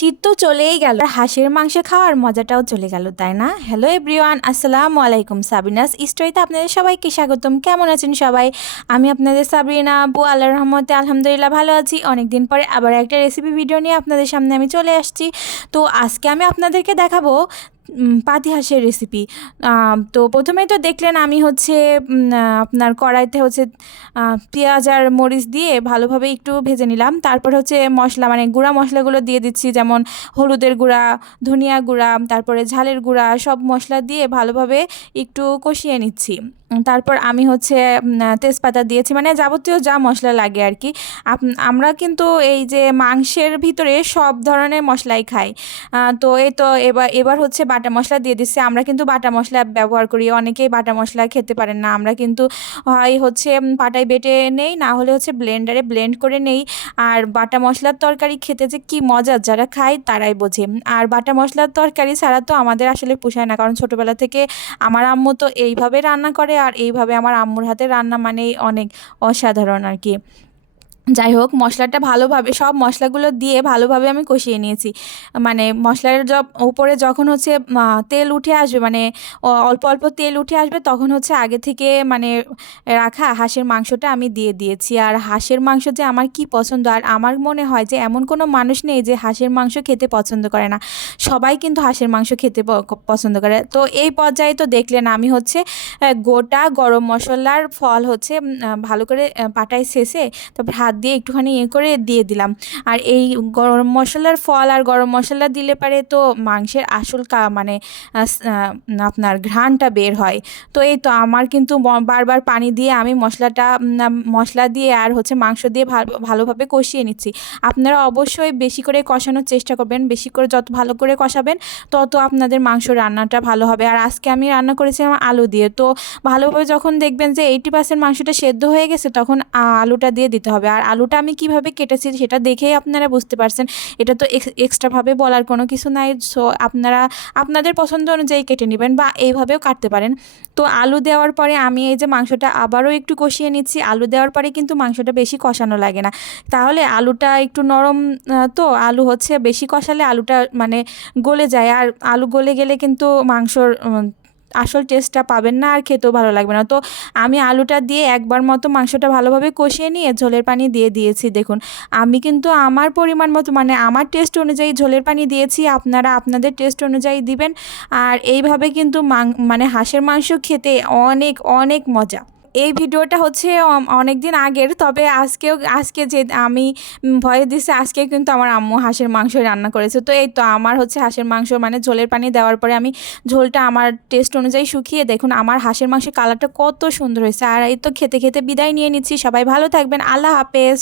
শীত তো চলেই গেল। হাঁসের মাংস খাওয়ার মজাটাও চলে গেল, তাই না? হ্যালো এভরিওয়ান আসসালামু আলাইকুম। সাবিনাস স্টোরিতে আপনাদের সবাইকে স্বাগতম। কেমন আছেন সবাই? আমি আপনাদের সাবরিনা আবু আল্লাহ রহমতে আলহামদুলিল্লাহ ভালো আছি। অনেকদিন পরে আবার একটা রেসিপি ভিডিও নিয়ে আপনাদের সামনে আমি চলে আসছি। তো আজকে আমি আপনাদেরকে দেখাবো পাতি হাঁসের রেসিপি তো প্রথমেই তো দেখলেন আমি হচ্ছে আপনার কড়াইতে হচ্ছে পেঁয়াজ আর মরিচ দিয়ে ভালোভাবে একটু ভেজে নিলাম। তারপর হচ্ছে মশলা মানে গুঁড়া মশলাগুলো দিয়ে দিচ্ছি, যেমন হলুদের গুঁড়া, ধনিয়া গুঁড়া, তারপরে ঝালের গুঁড়া, সব মশলা দিয়ে ভালোভাবে একটু কষিয়ে নিচ্ছি। তারপর আমি হচ্ছে তেজপাতা দিয়েছি মানে যাবতীয় যা মশলা লাগে আর কি। আমরা কিন্তু এই যে মাংসের ভিতরে সব ধরনের মশলাই খাই। তো এই তো এবার এবার হচ্ছে বাটা মশলা দিয়ে দিচ্ছে। আমরা কিন্তু বাটা মশলা ব্যবহার করি, অনেকেই বাটা মশলা খেতে পারেন না। আমরা কিন্তু হয় হচ্ছে পাটায় বেটে নেই, না হলে হচ্ছে ব্লেন্ডারে ব্লেন্ড করে নেই। আর বাটা মশলার তরকারি খেতে যে কি মজা যারা খায় তারাই বোঝে। আর বাটা মশলার তরকারি ছাড়া তো আমাদের আসলে পোষায় না। কারণ ছোটোবেলা থেকে আমার আম্মু তো এইভাবে রান্না করে আর এইভাবে আমার আম্মুর হাতে রান্না মানেই অনেক অসাধারণ আর কি। যাই হোক, মশলাটা ভালোভাবে, সব মশলাগুলো দিয়ে ভালোভাবে আমি কষিয়ে নিয়েছি। মানে মশলার উপরে যখন হচ্ছে তেল উঠে আসবে মানে অল্প অল্প তেল উঠে আসবে, তখন হচ্ছে আগে থেকে মানে রাখা হাঁসের মাংসটা আমি দিয়ে দিয়েছি। আর হাঁসের মাংস যে আমার কি পছন্দ, আর আমার মনে হয় যে এমন কোনো মানুষ নেই যে হাঁসের মাংস খেতে পছন্দ করে না। সবাই কিন্তু হাঁসের মাংস খেতে পছন্দ করে। তো এই পর্যায়ে তো দেখলেন আমি হচ্ছে গোটা গরম মশলার ফল হচ্ছে ভালো করে পাটায় শেষে, তারপর হাত দিয়ে একটুখানি ইয়ে করে দিয়ে দিলাম। আর এই গরম মশলার ফল আর গরম মশলা দিলে পারে তো মাংসের আসল কা মানে আপনার ঘ্রাণটা বের হয়। তো এই তো আমার কিন্তু বারবার পানি দিয়ে আমি মশলাটা মশলা দিয়ে আর হচ্ছে মাংস দিয়ে ভালো ভালোভাবে কষিয়ে নিচ্ছি। আপনারা অবশ্যই বেশি করে কষানোর চেষ্টা করবেন, বেশি করে যত ভালো করে কষাবেন, তত আপনাদের মাংস রান্নাটা ভালো হবে। আর আজকে আমি রান্না করেছিলাম আলু দিয়ে। তো ভালোভাবে যখন দেখবেন যে এইটি পার্সেন্ট মাংসটা সেদ্ধ হয়ে গেছে, তখন আলুটা দিয়ে দিতে হবে। আর আলুটা আমি কীভাবে কেটেছি সেটা দেখেই আপনারা বুঝতে পারছেন। এটা তো এক্সট্রাভাবে বলার কোনো কিছু নাই। সো আপনারা, আপনাদের পছন্দ অনুযায়ী কেটে নেবেন বা এইভাবেও কাটতে পারেন। তো আলু দেওয়ার পরে আমি এই যে মাংসটা আবারও একটু কষিয়ে নিচ্ছি। আলু দেওয়ার পরে কিন্তু মাংসটা বেশি কষানো লাগে না। তাহলে আলুটা একটু নরম তো আলু হচ্ছে বেশি কষালে আলুটা মানে গলে যায়। আর আলু গলে গেলে কিন্তু মাংসর আসল টেস্টটা পাবেন না আর খেতেও ভালো লাগবে না। তো আমি আলুটা দিয়ে একবার মতো মাংসটা ভালোভাবে কষিয়ে নিয়ে ঝোলের পানি দিয়ে দিয়েছি, দেখুন। আমি কিন্তু আমার পরিমাণ মতো মানে আমার টেস্ট অনুযায়ী ঝোলের পানি দিয়েছি, আপনারা আপনাদের টেস্ট অনুযায়ী দিবেন। আর এইভাবে কিন্তু মানে হাঁসের মাংস খেতে অনেক অনেক মজা। এই ভিডিওটা হচ্ছে অনেক দিন আগের, তবে আজকেও, আজকে যে আমি ভয়ে দিছে, আজকে কিন্তু আমার আম্মু হাঁসের মাংস রান্না করেছে। তো এই তো আমার হচ্ছে হাঁসের মাংস মানে ঝোলের পানি দেওয়ার পরে আমি ঝোলটা আমার টেস্ট অনুযায়ী শুকিয়ে দেখুন, আমার হাঁসের মাংসের কালারটা কত সুন্দর হয়েছে। আর এই তো খেতে খেতে বিদায় নিয়ে নিচ্ছি। সবাই ভালো থাকবেন। আল্লাহ হাফেজ।